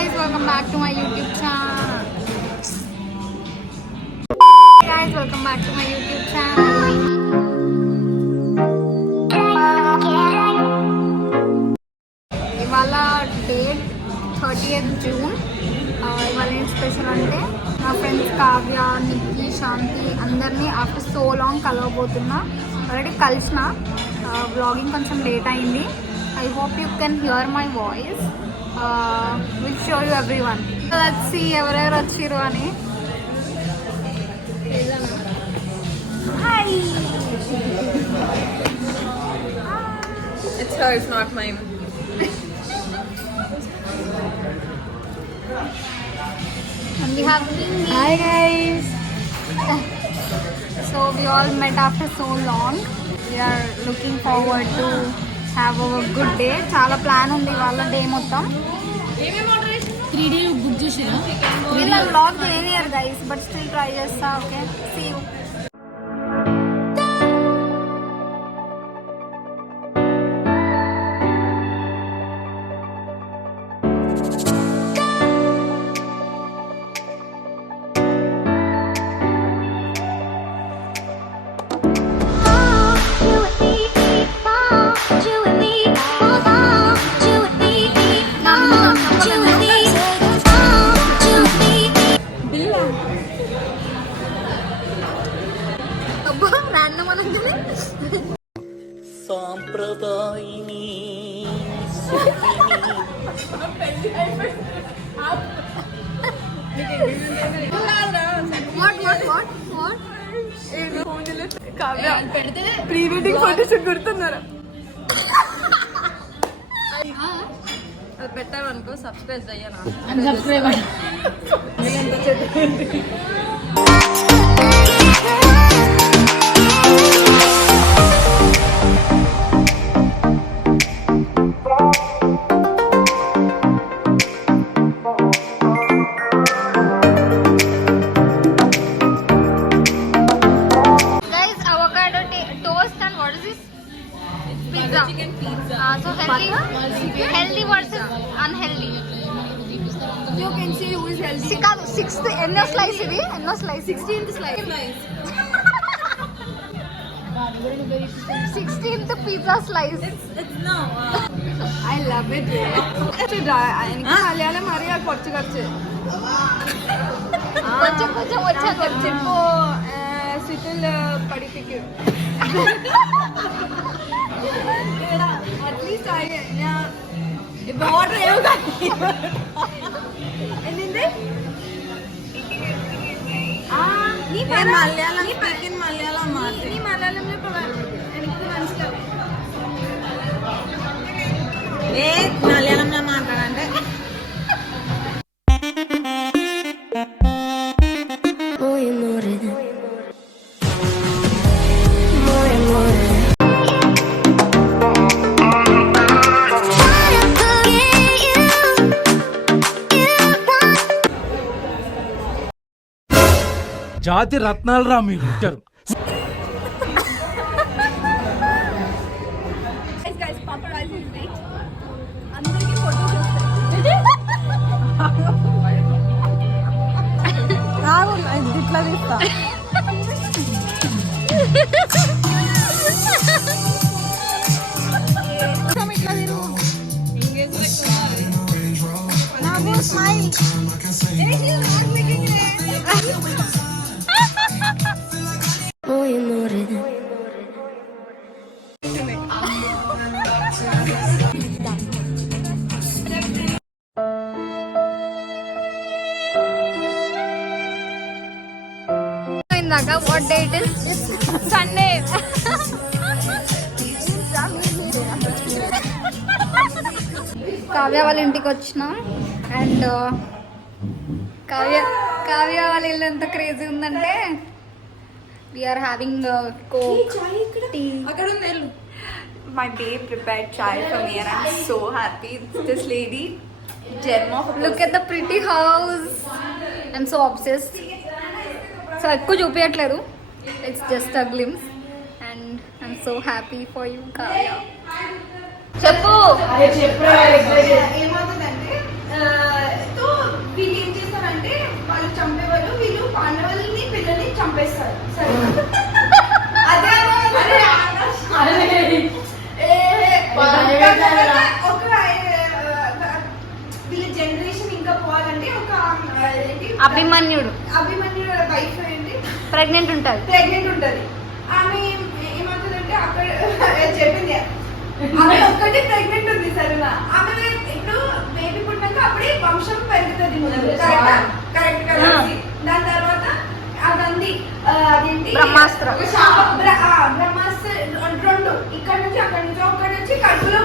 guys, welcome back to my YouTube channel. Hey guys, welcome back to my YouTube channel. ఇవాళ date 30th June. ఇవాళ ఏం స్పెషల్ అంటే నా ఫ్రెండ్స్ కావ్య, నిక్కీ, శాంతి అందరినీ ఆఫ్టర్ సో లాంగ్ కలవబోతున్నా. ఆల్రెడీ కలిసిన. వ్లాగింగ్ కొంచెం లేట్ అయింది. I hope you can hear my voice. We'll show you everyone. Let's see ఎవరెవరు వచ్చిరు అని. Hi. It's hers, not mine. And we have me. Hi guys. So we all met after so long. We are looking forward to have a good day. చాలా ప్లాన్ ఉంది వాళ్ళ డే మొత్తం. 3D book చేసిరా? వీళ్ళ vlog చేయలేరు guys, but still try చేస్తా. Okay, see you. సాంప్రదాయిని pre wedding photoshoot గుర్తున్నారా? అది పెట్టామనుకో సబ్స్క్రైబ్ అయ్యాను. Chicken pizza. So healthy versus unhealthy. You can see who is healthy. Sixth ఎన్నో స్లైస్ ఇది? ఎన్నో slice? 16th slice. 16th pizza slice. It's no. I love it. എനിക്ക് മലയാളം അറിയാം കുറച്ച് കുറച്ച്. కొంచెం వచ్చా കുറച്ചിപ്പോ സിറ്റിൽ പഠിപ്പിക്കും. അറ്റ്ലീസ്റ്റ് ഞാൻ ഇപ്പൊ ഓർഡർ ചെയ്യുക. എന്തിന്റെ മലയാളം മലയാളം നീ മലയാളത്തിൽ എനിക്ക് മനസ്സിലാവും. മലയാളം ഞാൻ മാറ്റാണ്ട്. జాతి రత్నాలు రా మీరు ఇచ్చారు. ఇట్లా తీస్తా. ఇందాక what day it is? Sunday. Kavya వాళ్ళ ఇంటికి వచ్చినాం. అండ్ కావ్య వాళ్ళ ఇల్లు ఎంత క్రేజీ ఉందంటే we are having coke, tea. My babe prepared chai for me and I'm so happy. This lady, gem of a Look at the pretty house. I'm so obsessed. So ఎక్కువ చూపించట్లేదు. It's just a glimpse and I'm so happy for you Kavya. చెప్పు. ఏమవుతుందంటే చంపేస్తారు సరే అదే వీళ్ళ జనరేషన్ ఇంకా పోవాలంటే ఒక అభిమన్యుడు వైఫ్ ఏంటి ప్రెగ్నెంట్ ఉంటుంది ఆమె ఏమవుతుందంటే అక్కడ చెప్పింది ఆమె ఒక్కటే ప్రెగ్నెంట్ ఉంది సరేనా ఆమె ఇప్పుడు బేబీ పుట్టినాక అప్పుడే వంశం పెరుగుతుంది కరెక్ట్ కదా దాని తర్వాత అదంది అదేంటి బ్రహ్మాస్త్రం బ్రహ్మాస్త్ర 2 ఇక్కడ నుంచి అక్కడి నుంచి కడుపులో